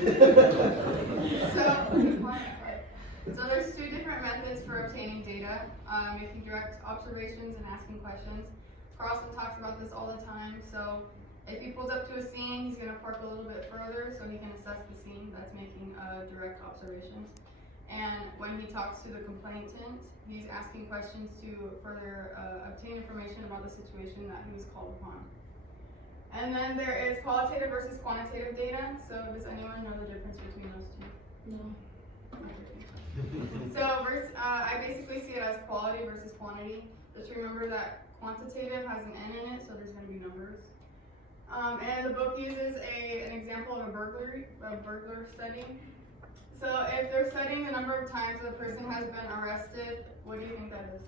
So there's two different methods for obtaining data, making direct observations and asking questions. Carlson talks about this all the time, so if he pulls up to a scene, he's going to park a little bit further so he can assess the scene that's making direct observations. And when he talks to the complainant, he's asking questions to further obtain information about the situation that he was called upon. And then there is qualitative versus quantitative data. So does anyone know the difference between those two? No. So I basically see it as quality versus quantity. Just remember that quantitative has an N in it, so there's going to be numbers. And the book uses an example of a burglar study. So if they're studying the number of times the person has been arrested, what do you think that is?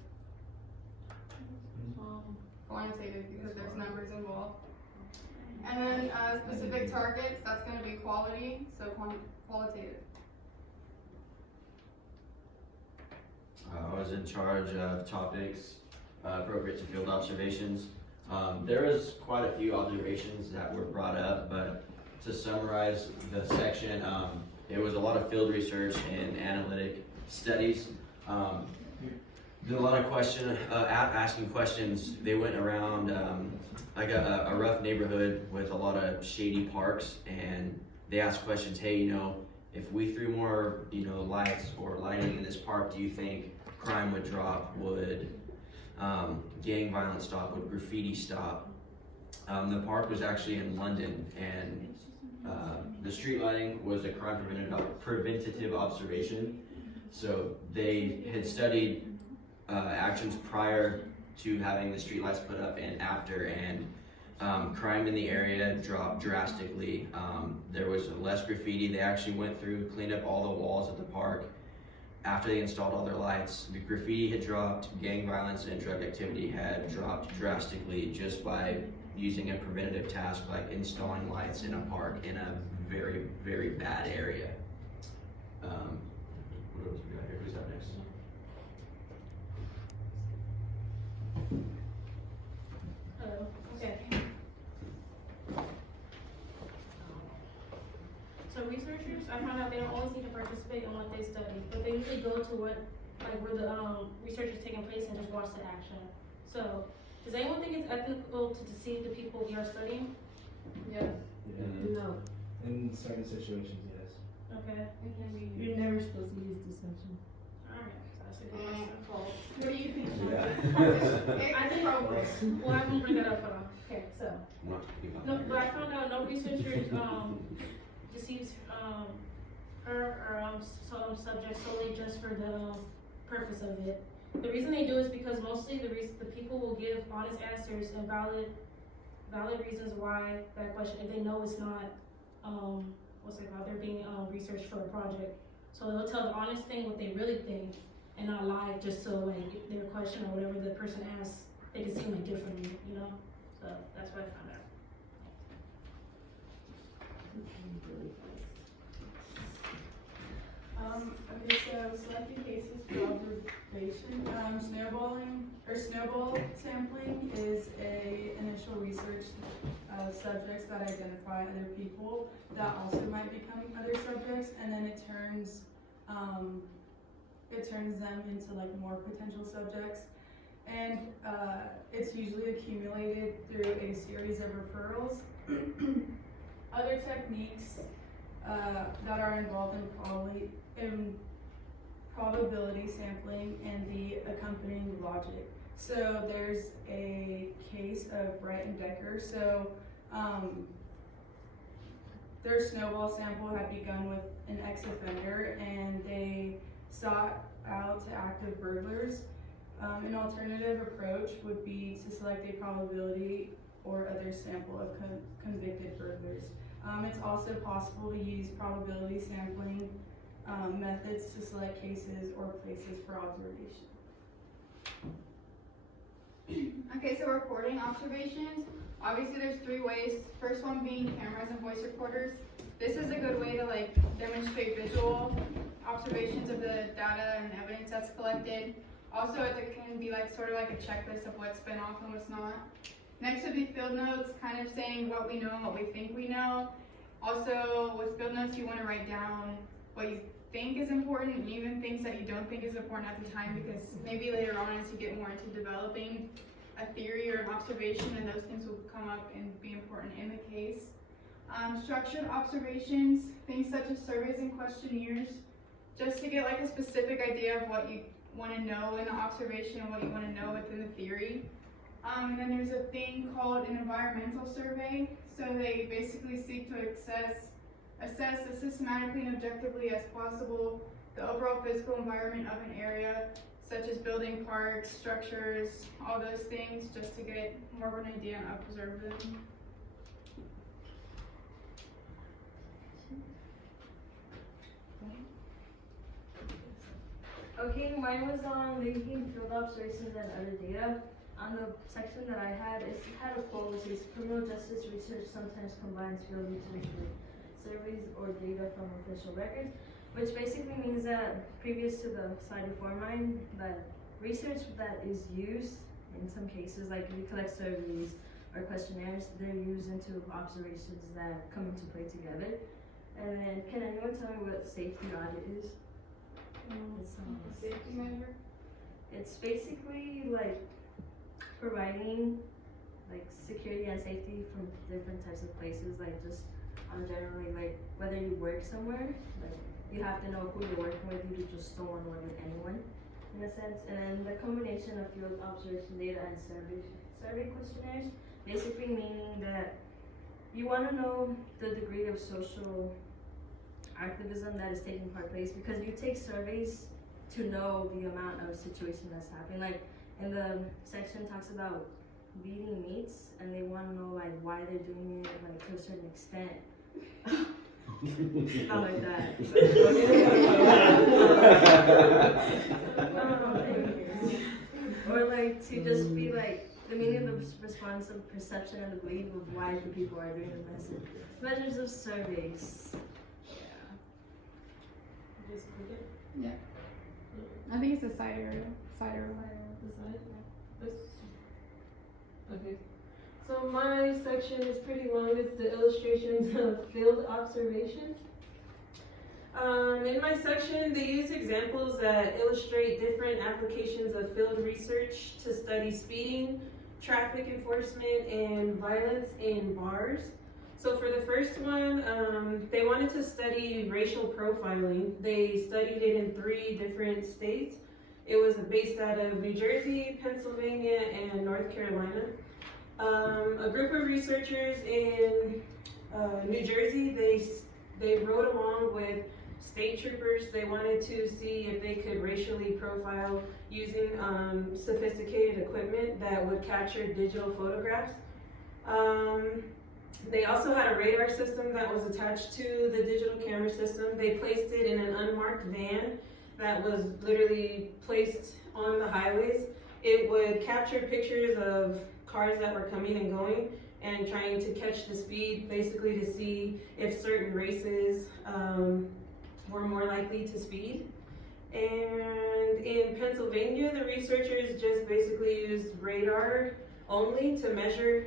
Quantitative, because there's numbers involved. And then specific targets, that's going to be quality, so qualitative. I was in charge of topics appropriate to field observations. There was quite a few observations that were brought up, but to summarize the section, it was a lot of field research and analytic studies. Did a lot of asking questions. They went around like a rough neighborhood with a lot of shady parks, and they asked questions. Hey, if we threw more, lights or lighting in this park, do you think crime would drop? Would gang violence stop? Would graffiti stop? The park was actually in London, and the street lighting was a crime preventative observation. So they had studied actions prior to having the street lights put up and after, and crime in the area dropped drastically. There was less graffiti. They actually went through, cleaned up all the walls of the park after they installed all their lights. The graffiti had dropped, gang violence and drug activity had dropped drastically just by using a preventative task like installing lights in a park in a very, very bad area. What else we got here? Who's up next? Hello. Okay. So researchers, I found out they don't always need to participate in what they study, but they usually go to where the research is taking place and just watch the action. So, does anyone think it's ethical to deceive the people we are studying? Yes. Yeah. No. In certain situations, yes. Okay. You're never supposed to use deception. Alright, so that's a good question. What do you think? Yeah. I think, well, I won't bring that up at all. Okay, so. No, but I found out no researchers deceives her or some subjects solely just for the purpose of it. The reason they do is because mostly the people will give honest answers and valid reasons why that question, if they know it's not they're being researched for a project. So they'll tell the honest thing, what they really think, and not lie just so like their question or whatever the person asks, they can seem like differently, So that's what I found out. Okay, so selecting cases for observation. Snowball sampling is a initial research of subjects that identify other people that also might become other subjects, and then it turns them into like more potential subjects. And it's usually accumulated through a series of referrals. Other techniques that are involved in probability sampling and the accompanying logic. So there's a case of Wright and Decker. So their snowball sample had begun with an ex-offender, and they sought out to active burglars. An alternative approach would be to select a probability or other sample of convicted burglars. It's also possible to use probability sampling methods to select cases or places for observation. Okay, so recording observations. Obviously there's three ways. First one being cameras and voice recorders. This is a good way to demonstrate visual observations of the data and evidence that's collected. Also, it can be sort of like a checklist of what's been off and what's not. Next would be field notes, kind of saying what we know and what we think we know. Also, with field notes, you want to write down what you think is important and even things that you don't think is important at the time, because maybe later on as you get more into developing a theory or an observation, then those things will come up and be important in the case. Structured observations, things such as surveys and questionnaires, just to get like a specific idea of what you want to know in the observation and what you want to know within the theory. And then there's a thing called an environmental survey. So they basically seek to assess as systematically and objectively as possible the overall physical environment of an area, such as building, parks, structures, all those things, just to get more of an idea and observe them. Okay, mine was on making field observations and other data. On the section that I had, it had a quote which says, criminal justice research sometimes combines field research with surveys or data from official records, which basically means that previous to the slide before mine, that research that is used in some cases, like if you collect surveys or questionnaires, they're used into observations that come into play together. And then, can anyone tell me what safety audit is? It's, Safety measure? it's basically like providing like security and safety from different types of places, like just generally like whether you work somewhere, like you have to know who you're working with. You just don't want to work with anyone in a sense. And then the combination of field observation data and survey questionnaires, basically meaning that you want to know the degree of social activism that is taking place, because you take surveys to know the amount of situation that's happening. Like in the section talks about beating meats, and they want to know like why they're doing it, like to a certain extent. Not like that. Or like to just be like the meaning of the response of perception and the belief of why the people are doing the message. Measures of surveys. Yeah. I think it's a cider. Okay. So my section is pretty long. It's the illustrations of field observations. In my section, they use examples that illustrate different applications of field research to study speeding, traffic enforcement, and violence in bars. So for the first one, they wanted to study racial profiling. They studied it in 3 different states. It was based out of New Jersey, Pennsylvania, and North Carolina. A group of researchers in New Jersey, they rode along with state troopers. They wanted to see if they could racially profile using sophisticated equipment that would capture digital photographs. They also had a radar system that was attached to the digital camera system. They placed it in an unmarked van that was literally placed on the highways. It would capture pictures of cars that were coming and going and trying to catch the speed, basically to see if certain races were more likely to speed. And in Pennsylvania, the researchers just basically used radar only to measure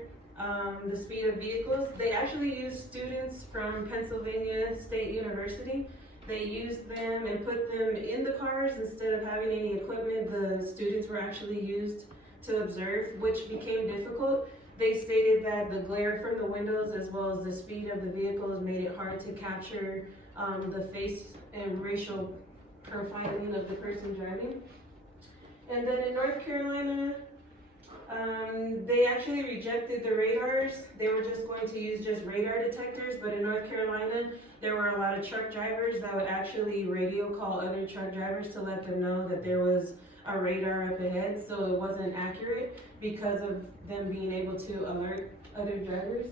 the speed of vehicles. They actually used students from Pennsylvania State University. They used them and put them in the cars instead of having any equipment. The students were actually used to observe, which became difficult. They stated that the glare from the windows as well as the speed of the vehicles made it hard to capture the face and racial profiling of the person driving. And then in North Carolina, they actually rejected the radars. They were just going to use just radar detectors, but in North Carolina, there were a lot of truck drivers that would actually radio call other truck drivers to let them know that there was a radar up ahead, so it wasn't accurate because of them being able to alert other drivers.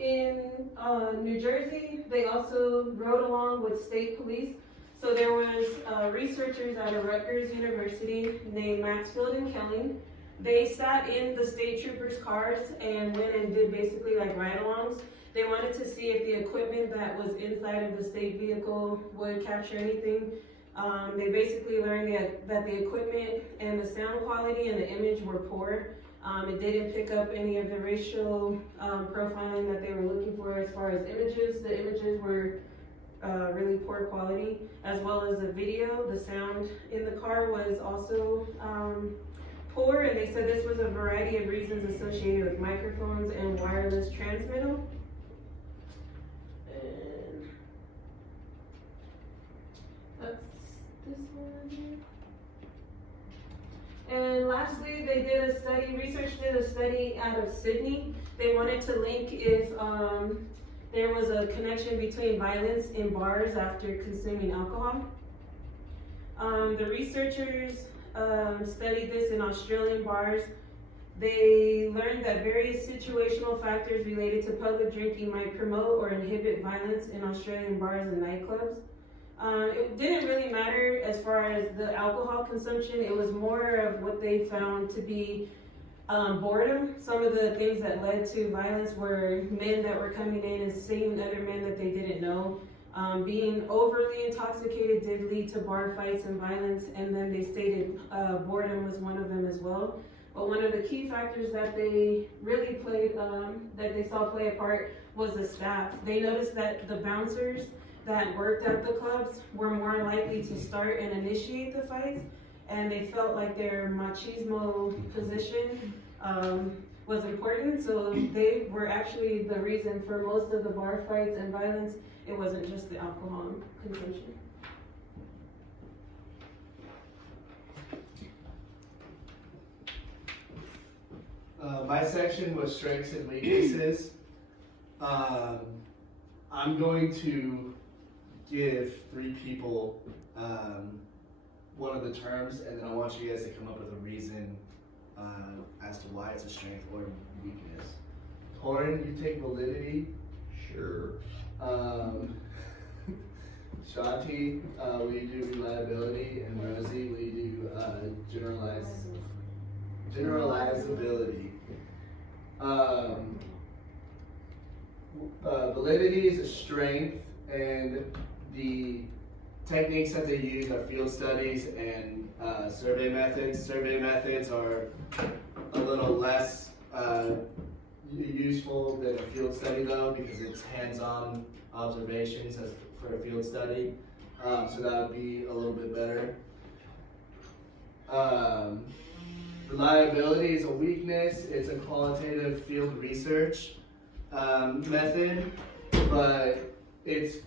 In New Jersey, they also rode along with state police. So there was researchers out of Rutgers University named Maxfield and Kelly. They sat in the state troopers' cars and went and did basically like ride-alongs. They wanted to see if the equipment that was inside of the state vehicle would capture anything. They basically learned that the equipment and the sound quality and the image were poor. It didn't pick up any of the racial profiling that they were looking for as far as images. The images were really poor quality, as well as the video. The sound in the car was also poor, and they said this was a variety of reasons associated with microphones and wireless transmittal. And that's this one here. And lastly, they did a study, research did a study out of Sydney. They wanted to link if there was a connection between violence in bars after consuming alcohol. The researchers studied this in Australian bars. They learned that various situational factors related to public drinking might promote or inhibit violence in Australian bars and nightclubs. It didn't really matter as far as the alcohol consumption. It was more of what they found to be boredom. Some of the things that led to violence were men that were coming in and seeing other men that they didn't know. Being overly intoxicated did lead to bar fights and violence, and then they stated boredom was one of them as well. But one of the key factors that they really played, that they saw play a part, was the staff. They noticed that the bouncers that worked at the clubs were more likely to start and initiate the fights, and they felt like their machismo position was important, so they were actually the reason for most of the bar fights and violence. It wasn't just the alcohol consumption. My section was strengths and weaknesses. I'm going to give 3 people one of the terms, and then I want you guys to come up with a reason as to why it's a strength or weakness. Torin, you take validity. Sure. Shanti, will you do reliability? And Rosie, will you do generalizability? Validity is a strength, and the techniques that they use are field studies and survey methods. Survey methods are a little less useful than a field study though, because it's hands-on observations as for a field study. So that would be a little bit better. Reliability is a weakness. It's a qualitative field research method, but it's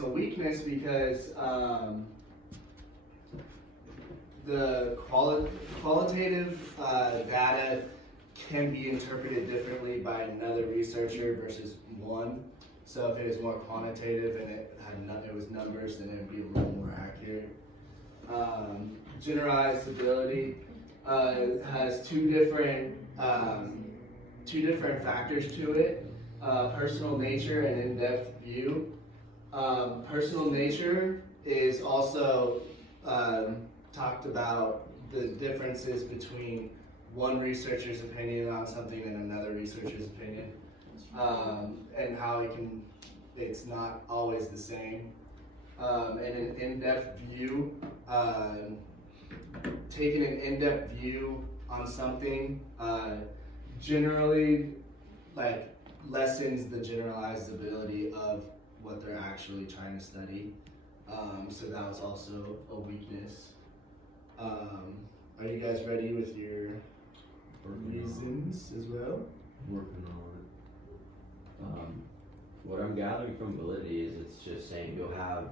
a weakness because the qualitative data can be interpreted differently by another researcher versus one. So if it is more quantitative and it was numbers, then it would be a little more accurate. Generalizability has two different factors to it: personal nature and in-depth view. Personal nature is also talked about the differences between one researcher's opinion on something and another researcher's opinion, and how it's not always the same. And an in-depth view, taking an in-depth view on something generally lessens the generalizability of what they're actually trying to study. So that was also a weakness. Are you guys ready with your reasons as well? Working on it. What I'm gathering from validity is it's just saying you'll have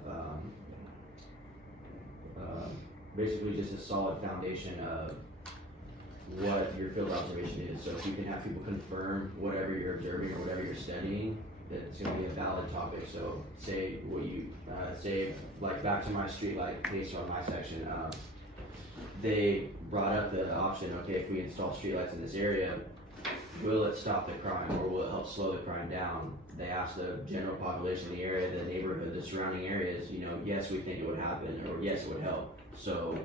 basically just a solid foundation of what your field observation is. So if you can have people confirm whatever you're observing or whatever you're studying, that it's going to be a valid topic. So say what you say, like back to my streetlight case on my section, they brought up the option, okay, if we install streetlights in this area, will it stop the crime or will it help slow the crime down? They asked the general population of the area, the neighborhood, the surrounding areas, yes, we think it would happen, or yes, it would help. So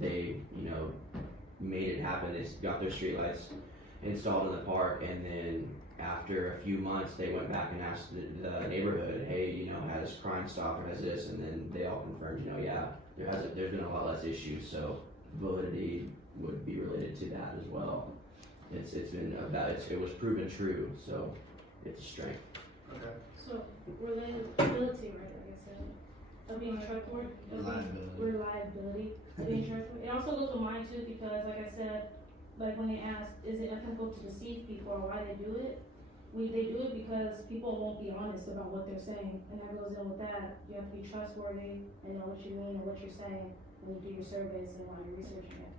they, made it happen. They got their streetlights installed in the park, and then after a few months, they went back and asked the neighborhood, hey, has crime stopped or has this? And then they all confirmed, yeah, there's been a lot less issues. So validity would be related to that as well. it's been it was proven true, so it's a strength. Okay. So, reliability, right, like I said, of being trustworthy, reliability, of being trustworthy. It also goes with mine too, because like I said, like when they ask, is it ethical to deceive people or why they do it? They do it because people won't be honest about what they're saying, and that goes in with that. You have to be trustworthy and know what you mean and what you're saying when you do your surveys and while you're researching it.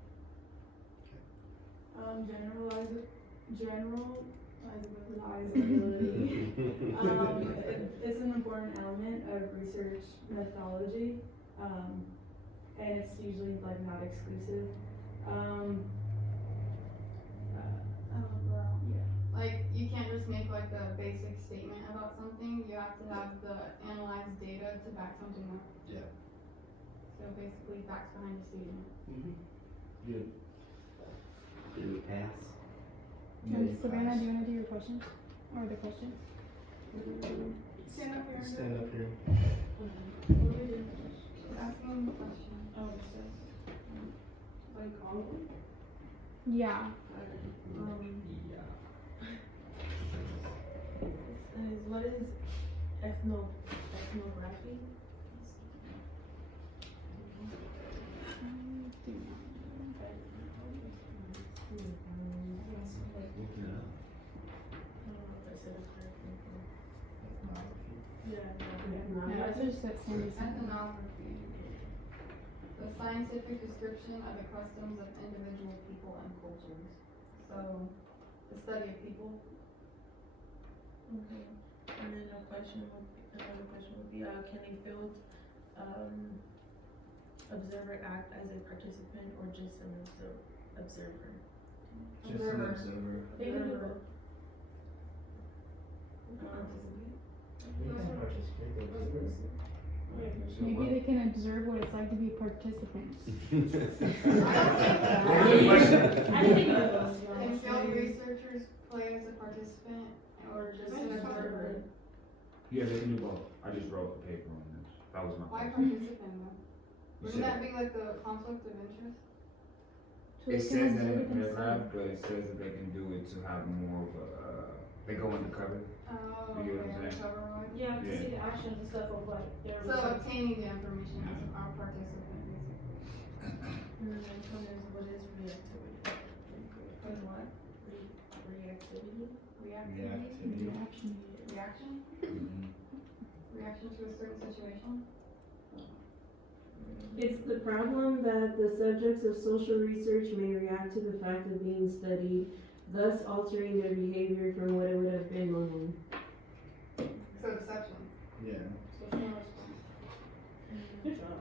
Generalizability. It's an important element of research methodology, and it's usually like not exclusive. Like, you can't just make like a basic statement about something, you have to have the analyzed data to back something up. Yeah. So basically, facts behind the statement. Good. Did we pass? Savannah, do you wanna do your questions? Or the question? Stand up here. Stand up here. She's asking the question. Oh, so. Like all of them? Yeah. What is ethnography? Yeah, that's just what Sandy said. Ethnography. The scientific description of the customs of individual people and cultures. So, the study of people. Okay, and then another question would be, can a field, observer act as a participant or just an observer? Just an observer. They can do both. Maybe they can observe what it's like to be participants. I didn't think of those. Can field researchers play as a participant or just an observer? Yeah, they can do both. I just wrote the paper on this. That was my Why question. participant though? You Wouldn't said- that be like the conflict of interest? So It they says can that in observe the themselves. paragraph, but it says that they can do it to have more of a, they go undercover. Oh, You get okay, what I'm saying? undercover one. Yeah, to Yeah. see the actions and stuff of what they're. So obtaining the information as our participant, basically. And then the next one is, what is reactivity? With what? Reactivity? Reactivity? Reaction. Reaction? Mhm. Reaction to a certain situation? It's the problem that the subjects of social research may react to the fact of being studied, thus altering their behavior from what it would have been normally. So exception. Yeah. Social response. Good job.